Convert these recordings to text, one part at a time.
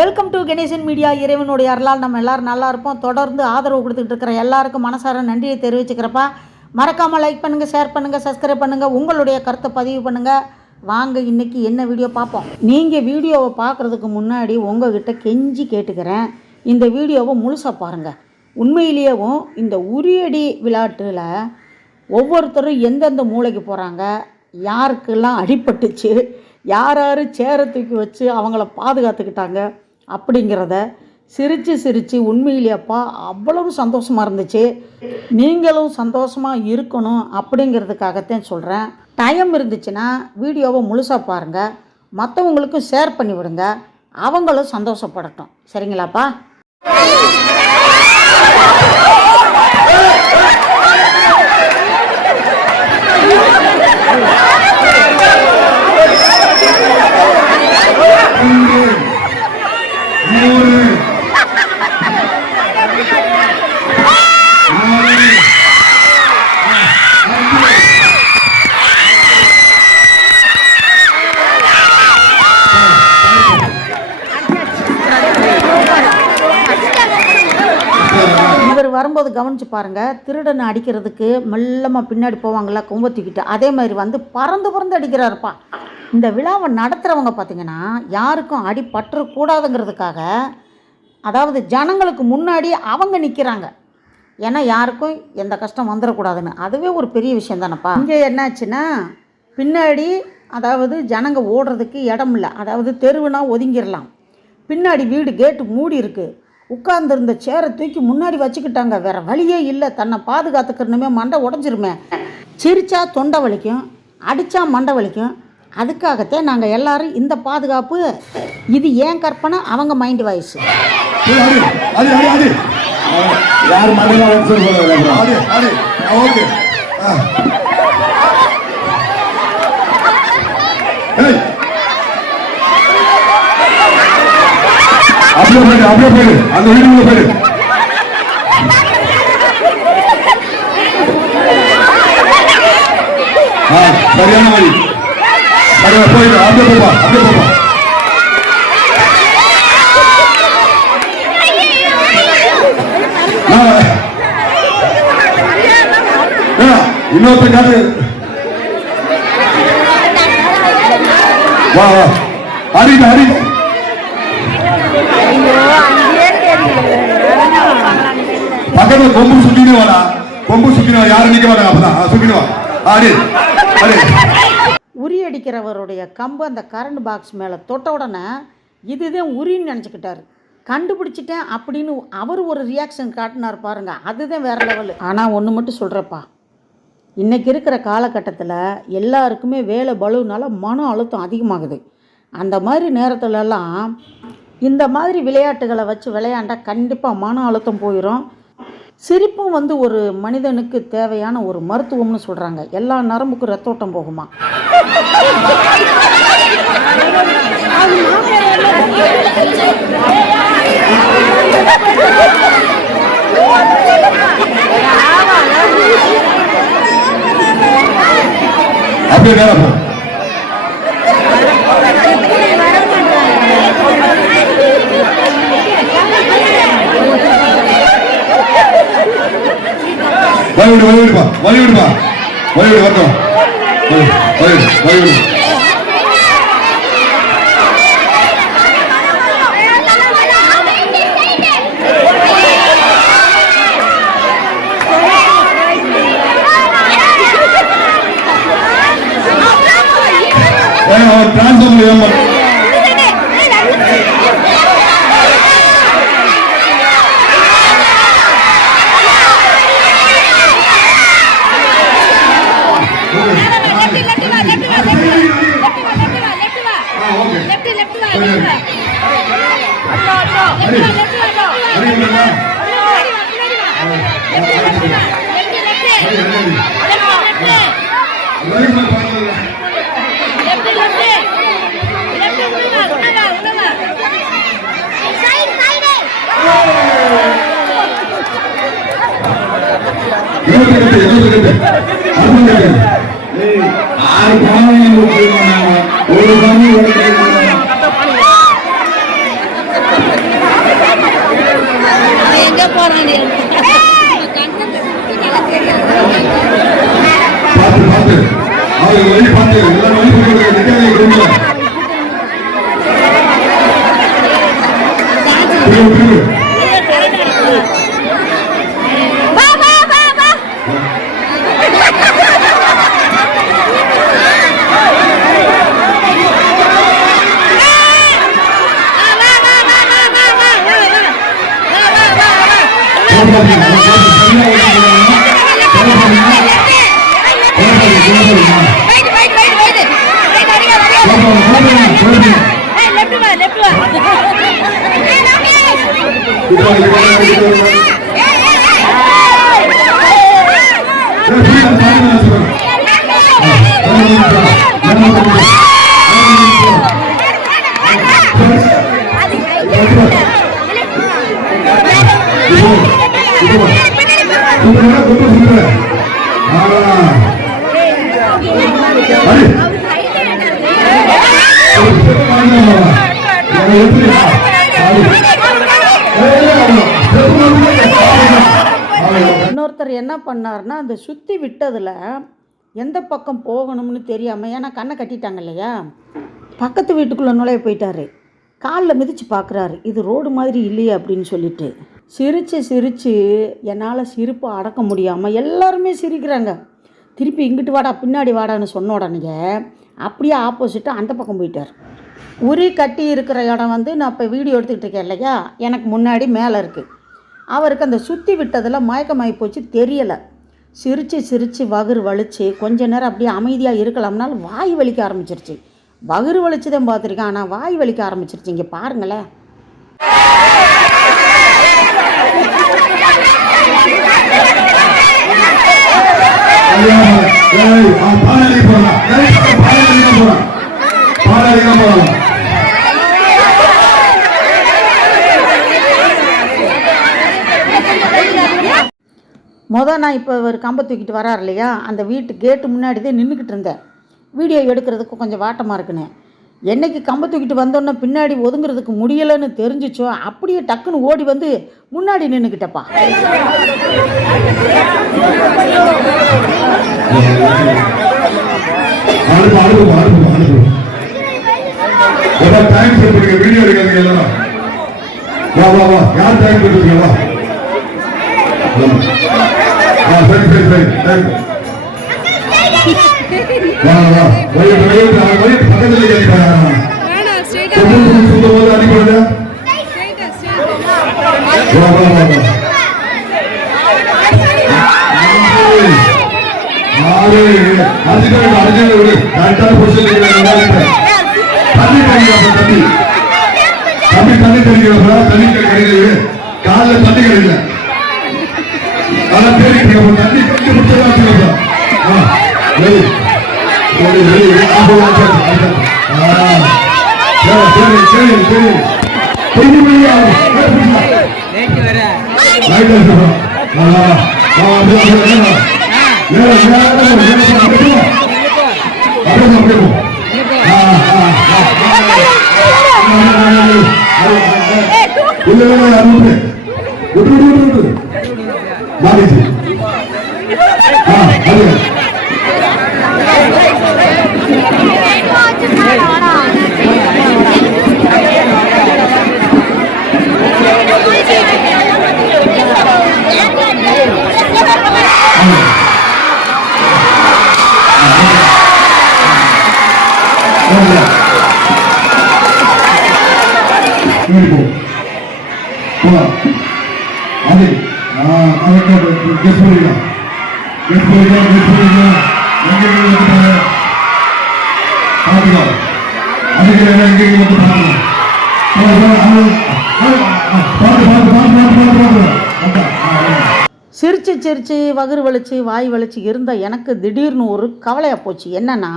Welcome to Ganesan media. இறைவனுடைய அருளால் நம்ம எல்லோரும் நல்லா இருப்போம். தொடர்ந்து ஆதரவு கொடுத்துட்டு இருக்கிற எல்லாருக்கும் மனசார நன்றியை தெரிவிச்சுக்கிறப்பா. மறக்காமல் லைக் பண்ணுங்கள், ஷேர் பண்ணுங்கள், சப்ஸ்கிரைப் பண்ணுங்கள், உங்களுடைய கருத்தை பதிவு பண்ணுங்கள். வாங்க இன்றைக்கி என்ன வீடியோ பார்ப்போம். நீங்கள் வீடியோவை பார்க்குறதுக்கு முன்னாடி உங்கள்கிட்ட கெஞ்சி கேட்டுக்கிறேன், இந்த வீடியோவை முழுசாக பாருங்கள். உண்மையிலேயும் இந்த உரியடி விளையாட்டில் ஒவ்வொருத்தரும் எந்தெந்த மூளைக்கு போகிறாங்க, யாருக்கெல்லாம் அடிபட்டுச்சு, யார் யார் சேரை தூக்கி வச்சு அவங்கள பாதுகாத்துக்கிட்டாங்க அப்படிங்கிறத சிரித்து உண்மையிலேப்பா அவ்வளவு சந்தோஷமாக இருந்துச்சு. நீங்களும் சந்தோஷமாக இருக்கணும் அப்படிங்கிறதுக்காகத்தான் சொல்கிறேன். டைம் இருந்துச்சுன்னா வீடியோவை முழுசாக பாருங்கள், மற்றவங்களுக்கும் ஷேர் பண்ணி விடுங்க, அவங்களும் சந்தோஷப்படட்டும். சரிங்களாப்பா? இவர் வரும்போது கவனித்து பாருங்கள், திருடனை அடிக்கிறதுக்கு மெல்லமாக பின்னாடி போவாங்களா கும்பத்திக்கிட்டு, அதே மாதிரி வந்து பறந்து அடிக்கிறாருப்பா. இந்த விழாவை நடத்துகிறவங்க பார்த்திங்கன்னா யாருக்கும் அடி பற்றக்கூடாதுங்கிறதுக்காக, அதாவது ஜனங்களுக்கு முன்னாடி அவங்க நிற்கிறாங்க. ஏன்னா யாருக்கும் எந்த கஷ்டம் வந்துடக்கூடாதுன்னு. அதுவே ஒரு பெரிய விஷயம் தானேப்பா. இங்கே என்னாச்சுன்னா பின்னாடி, அதாவது ஜனங்க ஓடுறதுக்கு இடம் இல்லை, அதாவது தெருவுனா ஒதுங்கிடலாம். பின்னாடி வீடு கேட்டு மூடி இருக்குது. உட்கார்ந்துருந்த சேரை தூக்கி முன்னாடி வச்சுக்கிட்டாங்க. வேறு வழியே இல்லை, தன்னை பாதுகாத்துக்கிறனுமே, மண்டை உடஞ்சிருமே. சிரிச்சா தொண்டை வலிக்கும், அடித்தா மண்டை வலிக்கும். அதுக்காகத்தான் நாங்கள் எல்லோரும் இந்த பாதுகாப்பு. இது ஏன் கற்பனை, அவங்க மைண்ட் வாய்ஸ். அப்படியே போயிடு, அந்த வீடுக்குள்ள போயிடு. சரியான வழி, போயிடு, அப்படியே போப்பா, அப்படியே போப்பா. இன்னொருத்த காட்டு, வா வா, அடி பக்கத்துல கொம்பு சுத்தினே வாடா, கொம்பு சுத்தினா யாரும் நிக்க மாட்டாங்க. அப்பதான் சுத்தினவா ஆடி அடி. உரி அடிக்கிறவருடைய கம்பு அந்த கரண்ட் பாக்ஸ் மேலே தொட்ட உடனே இதுதான் உரின்னு நினச்சிக்கிட்டாரு. கண்டுபிடிச்சிட்டேன் அப்படின்னு அவர் ஒரு ரியாக்ஷன் காட்டினார் பாருங்க, அதுதான் வேற லெவலு. ஆனால் ஒன்று மட்டும் சொல்கிறப்பா, இன்றைக்கி இருக்கிற காலகட்டத்தில் எல்லாருக்குமே வேலை பலுனால மன அழுத்தம் அதிகமாகுது. அந்த மாதிரி நேரத்துலலாம் இந்த மாதிரி விளையாட்டுகளை வச்சு விளையாண்டால் கண்டிப்பாக மன அழுத்தம் போயிடும். சிரிப்பும் வந்து ஒரு மனிதனுக்கு தேவையான ஒரு மருத்துவம்னு சொல்கிறாங்க. எல்லா நரம்புக்கும் ரத்தோட்டம் போகுமா. வலிவிடுப்பா, வலிவிடுப்பா, வலிவிடு வரட்டும், வலிவிடு. டிரான்ஸ்ஃபார்மர் இன்னொருத்தர் என்ன பண்ணார்னா அந்த சுற்றி விட்டதில் எந்த பக்கம் போகணும்னு தெரியாமல், ஏன்னா கண்ணை கட்டிட்டாங்க இல்லையா, பக்கத்து வீட்டுக்குள்ளே நுழைய போயிட்டார். காலில் மிதித்து பார்க்குறாரு, இது ரோடு மாதிரி இல்லையே அப்படின்னு சொல்லிட்டு சிரித்து என்னால் சிரிப்பை அடக்க முடியாமல் எல்லாருமே சிரிக்கிறாங்க. திருப்பி இங்கிட்டு வாடா பின்னாடி வாடான்னு சொன்ன உடனே அப்படியே ஆப்போசிட்டாக அந்த பக்கம் போயிட்டார். உரி கட்டி இருக்கிற இடம் நான் இப்போ வீடியோ எடுத்துக்கிட்டு இருக்கேன் இல்லையா, எனக்கு முன்னாடி மேலே இருக்குது. அவருக்கு அந்த சுற்றி விட்டதில் மயக்கமாகி போச்சு, தெரியலை. சிரித்து வகுறு வலிச்சு கொஞ்ச நேரம் அப்படியே அமைதியாக இருக்கலாம்னாலும் வாய் வலிக்க ஆரம்பிச்சிருச்சு. வகுறு வலிச்சு தான் பார்த்துருக்கேன், ஆனால் வாய் வலிக்க ஆரம்பிச்சிருச்சு. இங்கே பாருங்களேன். நான் இப்போ ஒரு கம்பை தூக்கிட்டு வரார் இல்லையா, அந்த வீட்டு கேட்டு முன்னாடி தான் நின்றுக்கிட்டு இருந்தேன். வீடியோ எடுக்கிறதுக்கு கொஞ்சம் வாட்டமாக இருக்குன்னு. என்னைக்கு கம்பை தூக்கிட்டு வந்தோன்னே பின்னாடி ஒதுங்கிறதுக்கு முடியலைன்னு தெரிஞ்சிச்சோ அப்படியே டக்குன்னு ஓடி வந்து முன்னாடி நின்றுக்கிட்டப்பா. காலில் தண்ணி கிடைக்கல, சிரிச்சு வகுறு வலிச்சு வாய் வலிச்சு இருந்த எனக்கு திடீர்னு ஒரு கவலையாக போச்சு. என்னென்னா,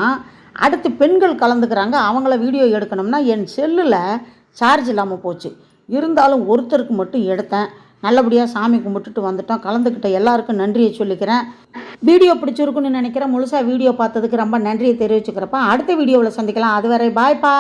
அடுத்து பெண்கள் கலந்துக்கிறாங்க, அவங்கள வீடியோ எடுக்கணும்னா என் செல்லில் சார்ஜ் இல்லாமல் போச்சு. இருந்தாலும் ஒருத்தருக்கு மட்டும் எடுத்தேன். நல்லபடியாக சாமி கும்பிட்டுட்டு வந்துட்டோம். கலந்துக்கிட்ட எல்லாருக்கும் நன்றியை சொல்லிக்கிறேன். வீடியோ பிடிச்சிருக்குன்னு நினைக்கிறேன். முழுசாக வீடியோ பார்த்ததுக்கு ரொம்ப நன்றியை தெரிவிச்சுக்கிறப்ப அடுத்த வீடியோவில் சந்திக்கலாம். அதுவரை பாய்ப்பா.